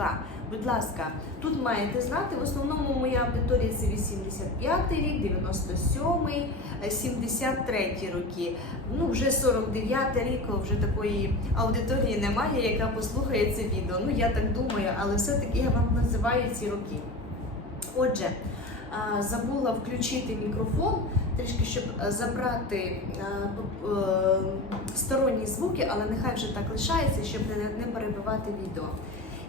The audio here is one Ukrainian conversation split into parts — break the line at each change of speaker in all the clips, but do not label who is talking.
бика. Будь ласка, тут маєте знати, в основному моя аудиторія це 85 рік, 97-й, 73 роки. Ну, вже 49 рік, вже такої аудиторії немає, яка послухає це відео. Ну, я так думаю, але все-таки я вам називаю ці роки. Отже, забула включити мікрофон, трішки, щоб е, забрати е, е, сторонні звуки, але нехай вже так лишається, щоб не перебивати відео.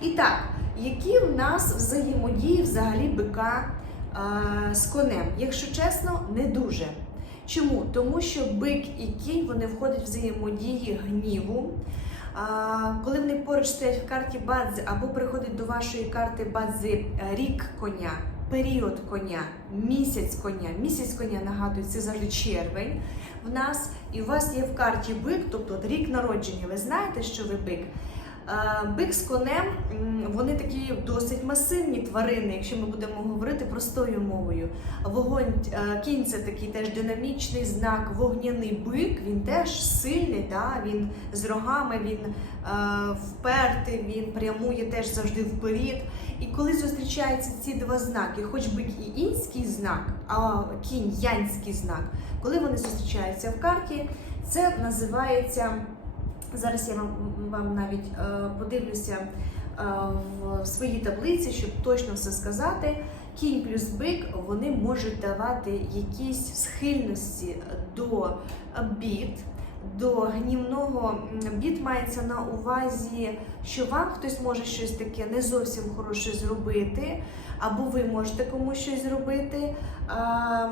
І так, які в нас взаємодії взагалі бика е, з конем? Якщо чесно, не дуже. Чому? Тому що бик і кінь вони входять в взаємодії гніву. А, коли вони поруч стоять в карті бадзи або приходить до вашої карти бадзи е, рік коня, період коня, місяць коня. Місяць коня нагадую, це завжди червень в нас, і у вас є в карті бик, тобто рік народження. Ви знаєте, що ви бик. Е, Бик з конем вони такі досить масивні тварини, якщо ми будемо говорити простою мовою. Вогонь е, кінь це такий теж динамічний знак, вогняний бик, він теж сильний, да? він з рогами, він е, впертий, він прямує теж завжди вперед. І коли зустрічаються ці два знаки, хоч бик і інський знак, а кінь янський знак, коли вони зустрічаються в карті, це називається. Зараз я вам, вам навіть е, подивлюся е, в своїй таблиці, щоб точно все сказати. Кінь плюс бик вони можуть давати якісь схильності до бід, до гнівного бід мається на увазі, що вам хтось може щось таке не зовсім хороше зробити, або ви можете комусь щось зробити. А,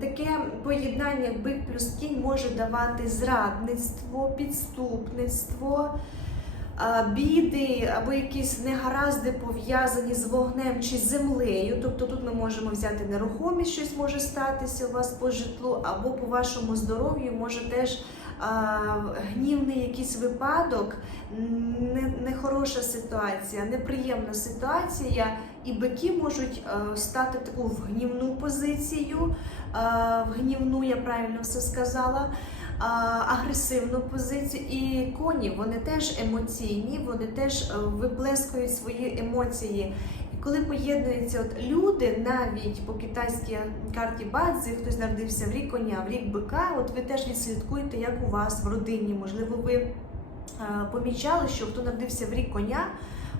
Таке поєднання бик плюс кінь може давати зрадництво, підступництво, біди або якісь негаразди пов'язані з вогнем чи землею. Тобто тут ми можемо взяти нерухомість, щось може статися у вас по житлу, або по вашому здоров'ю може теж гнівний якийсь випадок, не- нехороша ситуація, неприємна ситуація, і бики можуть е, стати таку в гнівну позицію, е, в гнівну, я правильно все сказала, а, агресивну позицію. І коні вони теж емоційні, вони теж е, виплескують свої емоції. Коли поєднуються от люди, навіть по китайській карті Бадзи, хтось народився в рік коня, в рік бика, от ви теж відслідкуєте, як у вас в родині, можливо, ви е, помічали, що хто народився в рік коня,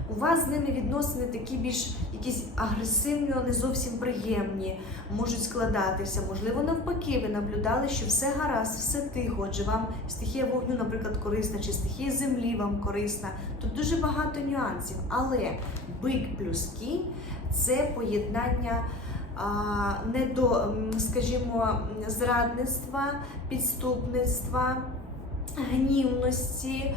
у вас з ними відносини такі більш якісь агресивні, не зовсім приємні, можуть складатися. Можливо, навпаки, ви наблюдали, що все гаразд, все тихо. Отже, вам стихія вогню, наприклад, корисна, чи стихія землі вам корисна. Тут дуже багато нюансів. Але бик плюс кінь це поєднання. Не до, скажімо, зрадництва, підступництва, гнівності,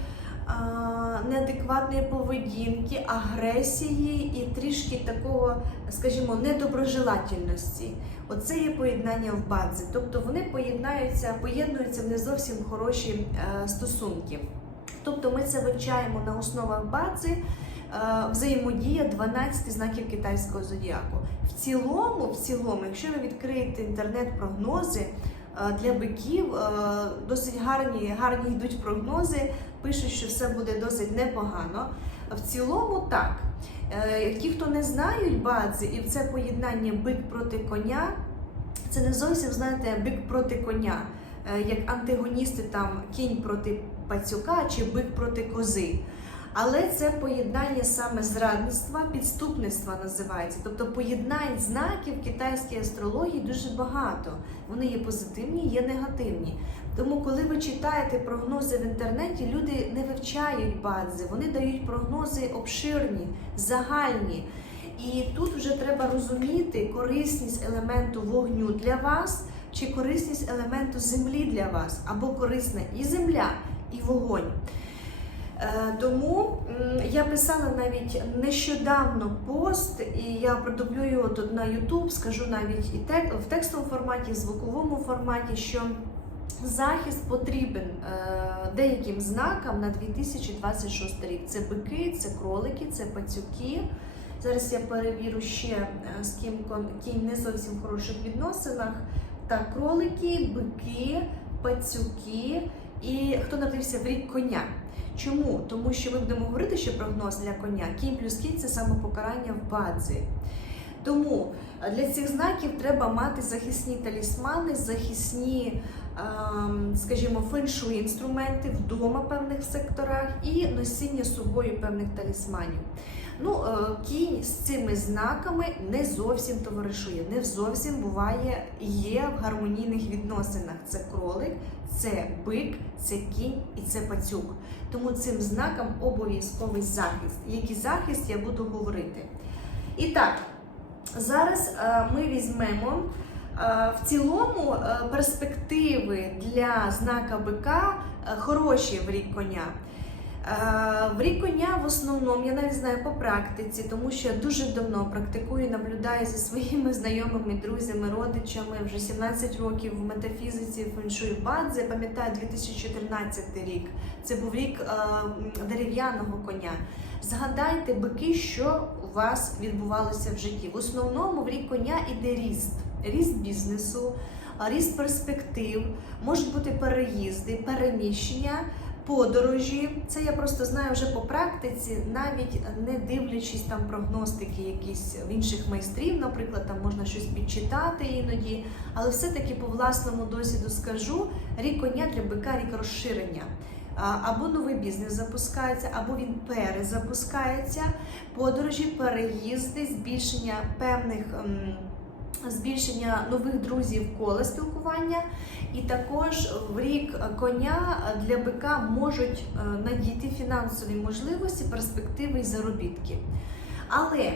неадекватної поведінки, агресії і трішки такого, скажімо, недоброжелательності. Оце є поєднання в бадзі. Тобто вони поєднаються, поєднуються в не зовсім хороші е, стосунки. Тобто ми це вивчаємо на основах бадзи. е, Взаємодія 12 знаків китайського зодіаку. В цілому, в цілому, якщо ви відкриєте інтернет-прогнози для биків, е, досить гарні, гарні йдуть прогнози, пишуть, що все буде досить непогано. В цілому так. Е, Ті, хто не знають бадзи, і це поєднання бик проти коня, це не зовсім знаєте бик проти коня, е, як антагоністи там кінь проти пацюка чи бик проти кози. Але це поєднання саме зрадництва, підступництва називається. Тобто поєднань знаків китайській астрології дуже багато. Вони є позитивні, є негативні. Тому, коли ви читаєте прогнози в інтернеті, люди не вивчають бадзи, вони дають прогнози обширні, загальні. І тут вже треба розуміти корисність елементу вогню для вас чи корисність елементу землі для вас, або корисна і земля, і вогонь. Е, Тому я писала навіть нещодавно пост, і я продублюю тут на YouTube, скажу навіть і тек, в текстовому форматі, і в звуковому форматі, що захист потрібен е, деяким знакам на 2026 рік. Це бики, це кролики, це пацюки. Зараз я перевірю ще е, з ким кінь не зовсім в хороших відносинах. Так, кролики, бики, пацюки і хто народився в рік коня. Чому? Тому що ми будемо говорити, що прогноз для коня кінь плюс кінь це самопокарання в бадзі. Тому е, для цих знаків треба мати захисні талісмани, захисні, ем, скажімо, феншуй інструменти вдома в певних секторах і носіння собою певних талісманів. Ну, е, кінь з цими знаками не зовсім товаришує, не зовсім буває, є в гармонійних відносинах. Це кролик, це бик, це кінь і це пацюк. Тому цим знакам обов'язковий захист. Який захист я буду говорити. І так, зараз е, ми візьмемо е, в цілому перспективи для знака бика хороші в рік коня. Е, В рік коня в основному я навіть знаю по практиці, тому що я дуже давно практикую, наблюдаю зі своїми знайомими, друзями, родичами вже 17 років в метафізиці феншуй бадзи. Пам'ятаю 2014 рік. Це був рік е, дерев'яного коня. Згадайте бики, що у вас відбувалося в житті. В основному в рік коня іде ріст, ріст бізнесу, ріст перспектив, можуть бути переїзди, переміщення. Подорожі, це я просто знаю вже по практиці, навіть не дивлячись там прогностики якісь в інших майстрів, наприклад, там можна щось підчитати іноді, але все-таки по власному досвіду скажу, рік коня для бика рік розширення. Або новий бізнес запускається, або він перезапускається, подорожі, переїзди, збільшення певних. Збільшення нових друзів кола спілкування, і також в рік коня для бика можуть е, надійти фінансові можливості, перспективи і заробітки. Але е,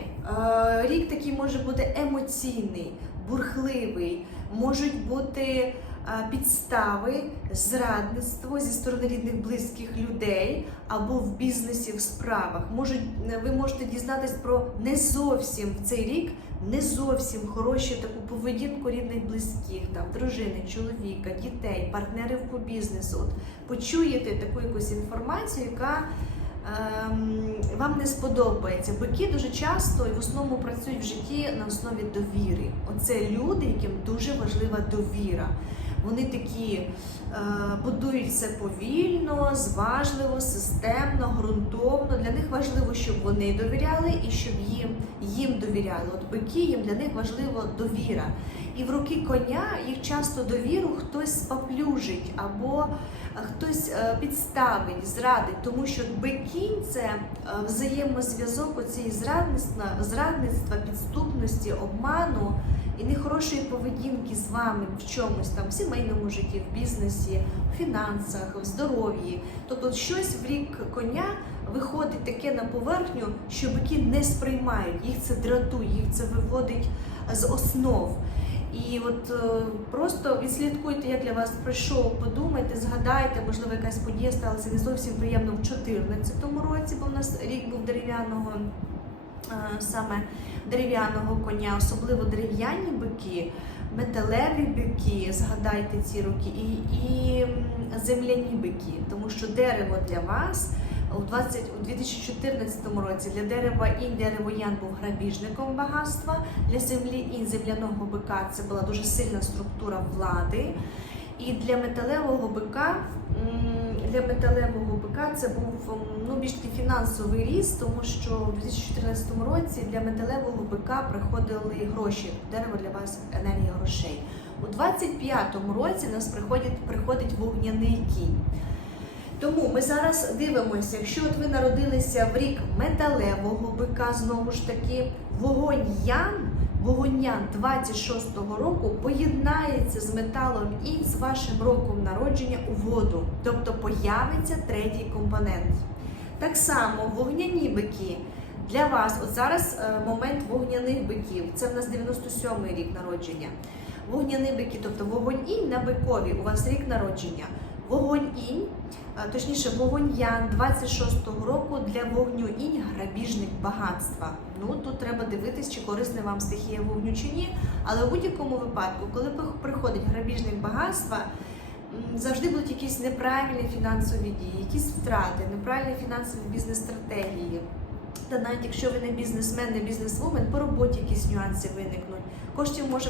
рік такий може бути емоційний, бурхливий, можуть бути е, підстави, зрадництво зі сторони рідних близьких людей або в бізнесі, в справах. Можуть, ви можете дізнатись про не зовсім в цей рік не зовсім хорошу таку поведінку рідних близьких, там дружини, чоловіка, дітей, партнерів по бізнесу. От почуєте таку якусь інформацію, яка вам не сподобається. Бики дуже часто і в основному працюють в житті на основі довіри. Оце люди, яким дуже важлива довіра. Вони такі е, будують все повільно, зважливо, системно, ґрунтовно. Для них важливо, щоб вони довіряли і щоб їм їм довіряли. От бики їм для них важливо довіра. І в руки коня їх часто довіру хтось споплюжить або е, хтось е, підставить, зрадить, тому що бикінь це е, взаємозв'язок оцієї зрадництва, зрадництва, підступності, обману і нехорошої поведінки з вами в чомусь там в сімейному житті, в бізнесі, в фінансах, в здоров'ї. Тобто щось в рік коня виходить таке на поверхню, що бики не сприймають, їх це дратує, їх це виводить з основ. І от е, просто відслідкуйте, як для вас пройшов, подумайте, згадайте, можливо, якась подія сталася не зовсім приємно в 2014 році, бо в нас рік був дерев'яного е, саме дерев'яного коня, особливо дерев'яні бики, металеві бики, згадайте ці роки, і, і земляні бики, тому що дерево для вас. У 20, у 2014 році для дерева інь дерево ян був грабіжником багатства, для землі інь земляного бика це була дуже сильна структура влади. І для металевого бика для металевого бика це був ну, більш такий фінансовий ріст, тому що у 2014 році для металевого бика приходили гроші. Дерево для вас енергія грошей. У 25-му році нас приходить, приходить вогняний кінь. Тому ми зараз дивимося, якщо от ви народилися в рік металевого бика, знову ж таки, вогонь Ян, вогонь Ян 26-го року поєднається з металом і з вашим роком народження у воду, тобто появиться третій компонент. Так само вогняні бики. Для вас, от зараз е, момент вогняних биків, це в нас 97-й рік народження. Вогняні бики, тобто вогонь інь на бикові, у вас рік народження. Вогонь інь, точніше, вогонь Ян 26-го року для вогню інь грабіжник багатства. Ну тут треба дивитись, чи корисна вам стихія вогню чи ні. Але у будь-якому випадку, коли приходить грабіжник багатства, завжди будуть якісь неправильні фінансові дії, якісь втрати, неправильні фінансові бізнес-стратегії. Та навіть якщо ви не бізнесмен, не бізнесвумен, по роботі якісь нюанси виникнуть. Коштів може